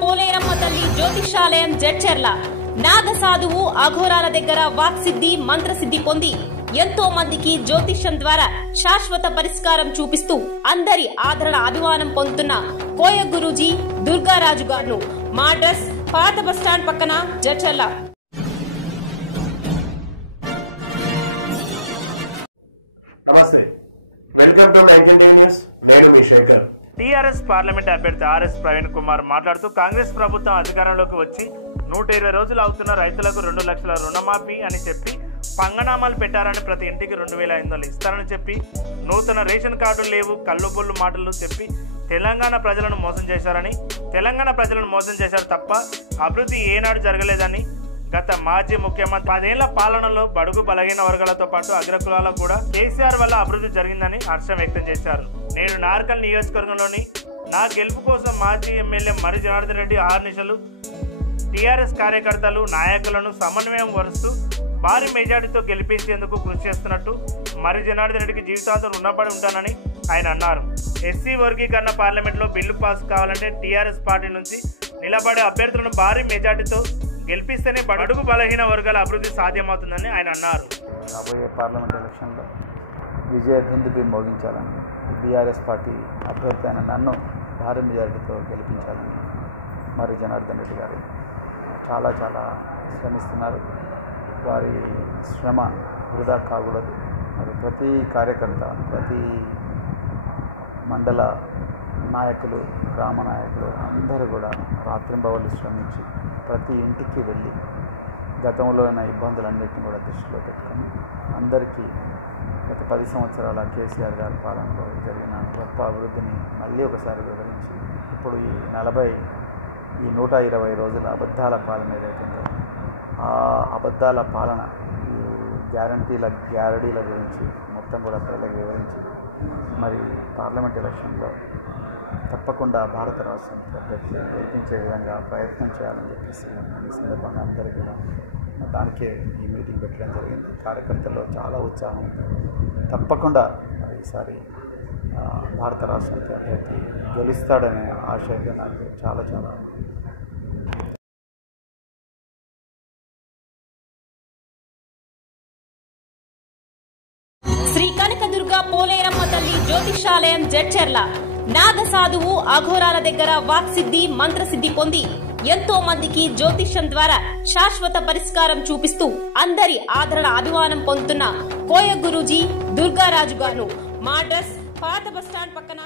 పోలేరమ్మ తల్లి జ్యోతిషాలయం జడ్చెర్ల నాగ సాధువు అఘోరాల దగ్గర వాక్సిద్ధి మంత్రసిద్ధి పొంది ఎంతో మందికి జ్యోతిష్యం ద్వారా శాశ్వత పరిష్కారం చూపిస్తూ అందరి ఆదరణ అభిమానం పొందుతున్న కోయ గురూజీ దుర్గారాజు గారు మా అడ్రస్ పాత బస్టాండ్ పక్కన జడ్చెర్ల. నమస్తే, వెల్కమ్ టు నైన్టీ న్యూస్. నేను మీ శేఖర్. టీఆర్ఎస్ పార్లమెంట్ అభ్యర్థి ఆర్ఎస్ ప్రవీణ్ కుమార్ మాట్లాడుతూ కాంగ్రెస్ ప్రభుత్వం అధికారంలోకి వచ్చి 120 రోజులు అవుతున్న రైతులకు 2 లక్షల రుణమాఫీ అని చెప్పి పంగనామాలు పెట్టారని ప్రతి ఇంటికి 2,500 ఇస్తారని చెప్పి నూతన రేషన్ కార్డులు లేవు కల్లుబొల్లు మాటలు చెప్పి తెలంగాణ ప్రజలను మోసం చేశారని తెలంగాణ ప్రజలను మోసం చేశారు తప్ప అభివృద్ధి ఏనాడు జరగలేదని గత మాజీ ముఖ్యమంత్రి 10 ఏళ్ల పాలనలో బడుగు బలహీన వర్గాలతో పాటు అగ్రకులాలకు కూడా కేసీఆర్ వల్ల అభివృద్ధి జరిగిందని హర్షం వ్యక్తం చేశారు. నేడు నార్కల్ నియోజకవర్గంలోని నా గెలుపు కోసం మాజీ ఎమ్మెల్యే మరి జనార్దన్ రెడ్డి ఆర్నిశలు టీఆర్ఎస్ కార్యకర్తలు నాయకులను సమన్వయం వరుస్తూ భారీ మెజార్టీతో గెలిపించేందుకు కృషి చేస్తున్నట్టు మరి జనార్దన్ రెడ్డికి జీవితాంతం రుణపడి ఉంటానని ఆయన అన్నారు. ఎస్సీ వర్గీకరణ పార్లమెంట్లో బిల్లు పాస్ కావాలంటే టీఆర్ఎస్ పార్టీ నుంచి నిలబడే అభ్యర్థులను భారీ మెజార్టీతో గెలిపిస్తేనే బడుగు బలహీన వర్గాల అభివృద్ధి సాధ్యమవుతుందని ఆయన అన్నారు. రాబోయే పార్లమెంట్ ఎలక్షన్లో విజయ దుందుబి మోగించాలని బీఆర్ఎస్ పార్టీ అభ్యర్థి అయిన నన్ను భారీ మెజారిటీతో గెలిపించాలని మరి జనార్దన్ రెడ్డి గారు చాలా శ్రమిస్తున్నారు. వారి శ్రమ వృధా కాకూడదు. మరి ప్రతి కార్యకర్త, ప్రతి మండల నాయకులు, గ్రామ నాయకులు అందరూ కూడా రాత్రింబవళ్ళు శ్రమించి ప్రతి ఇంటికి వెళ్ళి గతంలో ఉన్న ఇబ్బందులన్నింటినీ కూడా దృష్టిలో పెట్టుకొని అందరికీ గత 10 సంవత్సరాల కేసీఆర్ గారి పాలనలో జరిగిన గొప్ప అభివృద్ధిని మళ్ళీ ఒకసారి వివరించి ఇప్పుడు ఈ 120 రోజుల అబద్ధాల పాలన ఏదైతుందో ఆ అబద్ధాల పాలన గ్యారంటీల గురించి మొత్తం కూడా ప్రజలకు వివరించి మరి పార్లమెంట్ ఎలక్షన్లో తప్పకుండా భారత రాష్ట్రం గెలిపించే విధంగా ప్రయత్నం చేయాలని చెప్పేసి ఈ సందర్భంగా అందరికీ కూడా దానికే ఈ మీటింగ్ పెట్టడం జరిగింది. కార్యకర్తల్లో చాలా ఉత్సాహం ఉంది. తప్పకుండా మరి ఈసారి భారత రాష్ట్రానికి అభ్యర్థి గెలుస్తాడనే ఆశ అయితే నాకు చాలా శ్రీ కనకదుర్గ పోలేరమ్మ తల్లి జ్యోతిషాలయం జడ్చెర్ల నాగ సాధువు అఘోరాల దగ్గర వాక్సిద్ధి మంత్రసిద్ధి పొంది ఎంతో మందికి జ్యోతిష్యం ద్వారా శాశ్వత పరిష్కారం చూపిస్తూ అందరి ఆదరణ అభిమానం పొందుతున్న కోయ గురూజీ దుర్గారాజు గారు మా అడ్రస్ పాత బస్టాండ్ పక్కన